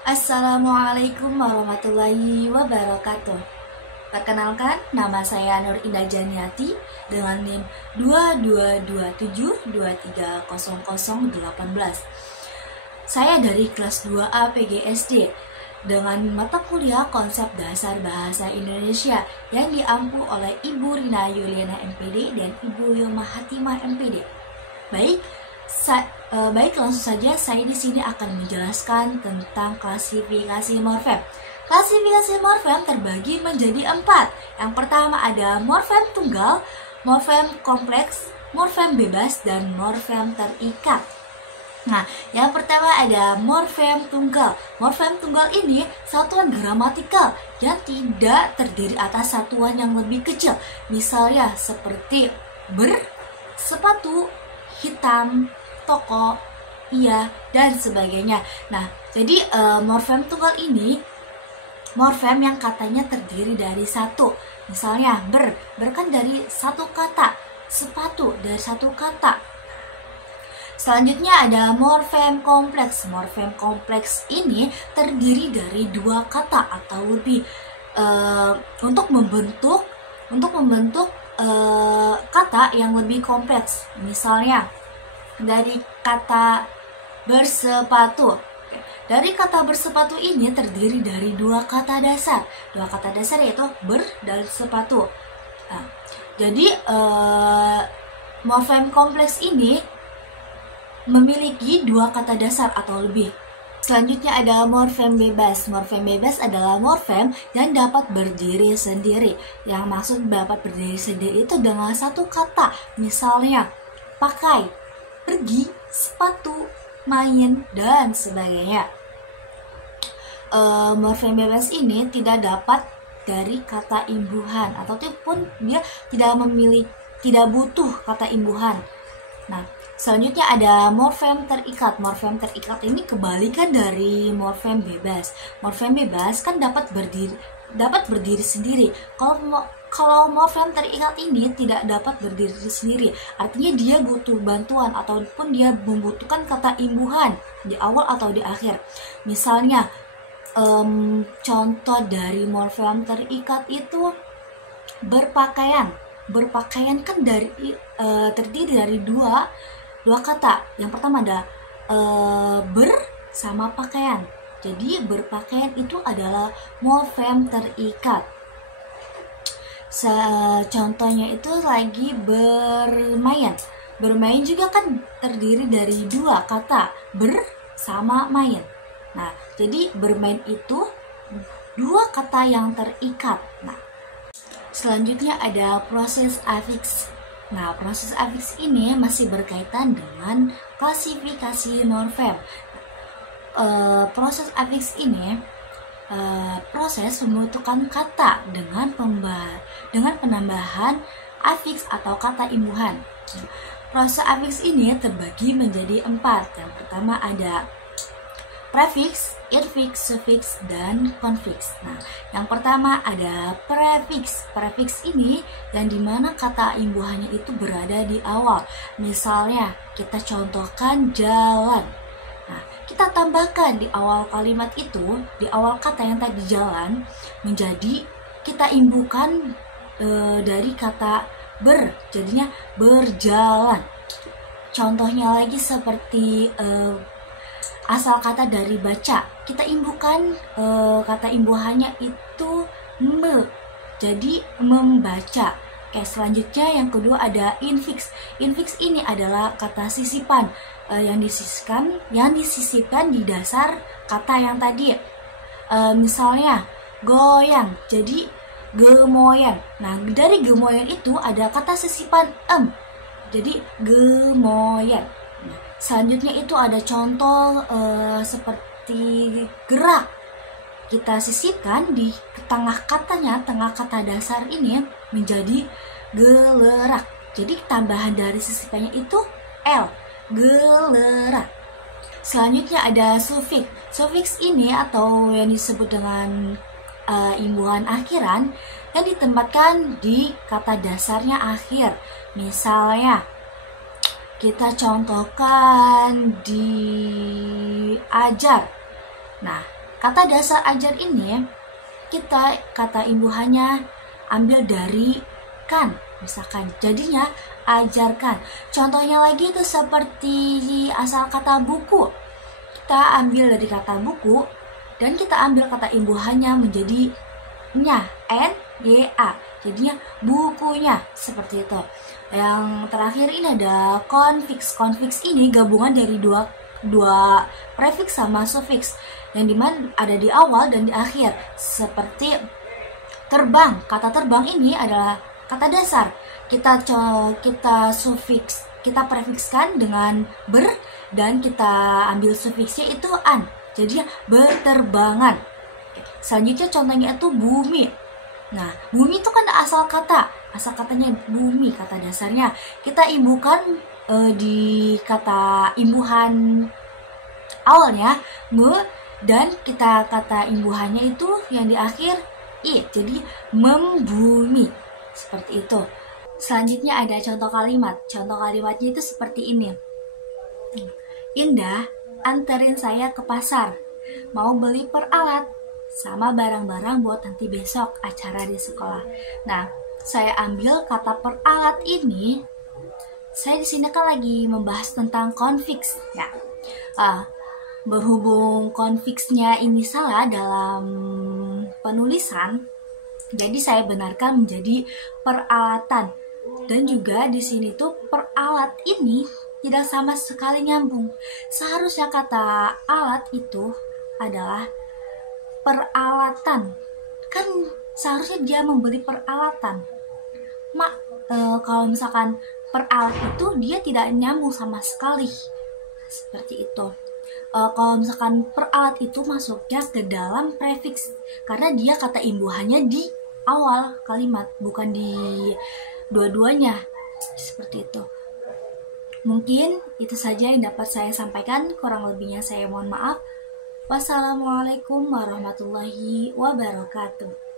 Assalamualaikum warahmatullahi wabarakatuh. Perkenalkan, nama saya Nur Indah Janiati dengan NIM 2227230018. Saya dari kelas 2A PGSD dengan mata kuliah konsep dasar bahasa Indonesia yang diampu oleh Ibu Rina Yuliana MPD dan Ibu Yoma Hatimah MPD. Baik, langsung saja saya di sini akan menjelaskan tentang klasifikasi morfem. Klasifikasi morfem terbagi menjadi 4. Yang pertama ada morfem tunggal, morfem kompleks, morfem bebas, dan morfem terikat. Nah, yang pertama ada morfem tunggal. Morfem tunggal ini satuan gramatikal yang tidak terdiri atas satuan yang lebih kecil. Misalnya seperti ber, sepatu, hitam, toko, iya, dan sebagainya. Nah, jadi morfem tunggal ini morfem yang katanya terdiri dari satu. Misalnya ber kan dari satu kata, sepatu dari satu kata. Selanjutnya ada morfem kompleks. Morfem kompleks ini terdiri dari dua kata atau lebih untuk membentuk kata yang lebih kompleks. Misalnya dari kata bersepatu. Dari kata bersepatu ini terdiri dari dua kata dasar. Dua kata dasar yaitu ber dan sepatu. Nah, jadi morfem kompleks ini memiliki dua kata dasar atau lebih. Selanjutnya ada morfem bebas. Morfem bebas adalah morfem yang dapat berdiri sendiri. Yang maksud dapat berdiri sendiri itu dengan satu kata. Misalnya pakai, pergi, sepatu, main, dan sebagainya. Morfem bebas ini tidak dapat dari kata imbuhan ataupun dia tidak butuh kata imbuhan. Nah, selanjutnya ada morfem terikat. Morfem terikat ini kebalikan dari morfem bebas. Morfem bebas kan dapat berdiri sendiri. Kalau morfem terikat ini tidak dapat berdiri sendiri, artinya dia butuh bantuan ataupun dia membutuhkan kata imbuhan di awal atau di akhir. Misalnya contoh dari morfem terikat itu berpakaian. Berpakaian kan terdiri dari dua kata. Yang pertama ada ber sama pakaian. Jadi berpakaian itu adalah morfem terikat. Contohnya itu lagi bermain. Bermain juga kan terdiri dari dua kata, ber sama main. Nah, jadi bermain itu dua kata yang terikat. Nah, selanjutnya ada proses afiks. Nah, proses afiks ini masih berkaitan dengan klasifikasi morfem. Proses afiks ini proses pembentukan kata dengan penambahan afiks atau kata imbuhan. Proses afiks ini terbagi menjadi 4. Yang pertama ada prefiks, infiks, sufiks, dan konfiks. Nah, yang pertama ada prefiks. Prefiks ini yang dimana kata imbuhannya itu berada di awal. Misalnya kita contohkan jalan. Nah, kita tambahkan di awal kalimat itu, di awal kata yang tadi jalan, menjadi kita imbuhkan dari kata ber, jadinya berjalan. Contohnya lagi seperti asal kata dari baca, kita imbuhkan kata imbuhannya itu me, jadi membaca. Oke, selanjutnya yang kedua ada infiks. Infiks ini adalah kata sisipan yang disisipkan di dasar kata yang tadi. Misalnya goyang, jadi gemoyan. Nah, dari gemoyan itu ada kata sisipan jadi gemoyan. Selanjutnya itu ada contoh seperti gerak. Kita sisipkan di tengah katanya, tengah kata dasar ini menjadi gelerak. Jadi tambahan dari sisipannya itu L, gelerak. Selanjutnya ada sufiks. Sufiks ini atau yang disebut dengan imbuhan akhiran yang ditempatkan di kata dasarnya akhir. Misalnya kita contohkan di ajar. Nah, kata dasar ajar ini kita kata imbuhannya ambil dari kan, misalkan jadinya ajarkan. Contohnya lagi itu seperti asal kata buku, kita ambil dari kata buku dan kita ambil kata imbuhannya menjadi nya, n y a, jadinya bukunya, seperti itu. Yang terakhir ini ada konfiks. Konfiks ini gabungan dari dua prefiks sama sufiks yang dimana ada di awal dan di akhir, seperti terbang. Kata terbang ini adalah kata dasar, kita sufiks, kita prefikskan dengan ber dan kita ambil sufiksnya itu an, jadi berterbangan. Selanjutnya contohnya itu bumi. Nah, bumi itu kan asal katanya bumi, kata dasarnya kita imbuhkan di kata imbuhan awalnya me, dan kita kata imbuhannya itu yang di akhir i, jadi membumi, seperti itu. Selanjutnya ada contoh kalimat. Contoh kalimatnya itu seperti ini. Indah, anterin saya ke pasar, mau beli peralat sama barang-barang buat nanti besok acara di sekolah. Nah, saya ambil kata peralat ini. Saya di sini kan lagi membahas tentang konfiks, ya. Berhubung konfiksnya ini salah dalam penulisan, jadi saya benarkan menjadi peralatan. Dan juga di sini tuh peralat ini tidak sama sekali nyambung. Seharusnya kata alat itu adalah peralatan. Kan seharusnya dia membeli peralatan. Kalau misalkan peralat itu dia tidak nyambung sama sekali. Seperti itu. Kalau misalkan peralat itu masuknya ke dalam prefiks, karena dia kata imbuhannya di awal kalimat, bukan di dua-duanya, seperti itu. Mungkin itu saja yang dapat saya sampaikan, kurang lebihnya saya mohon maaf. Wassalamualaikum warahmatullahi wabarakatuh.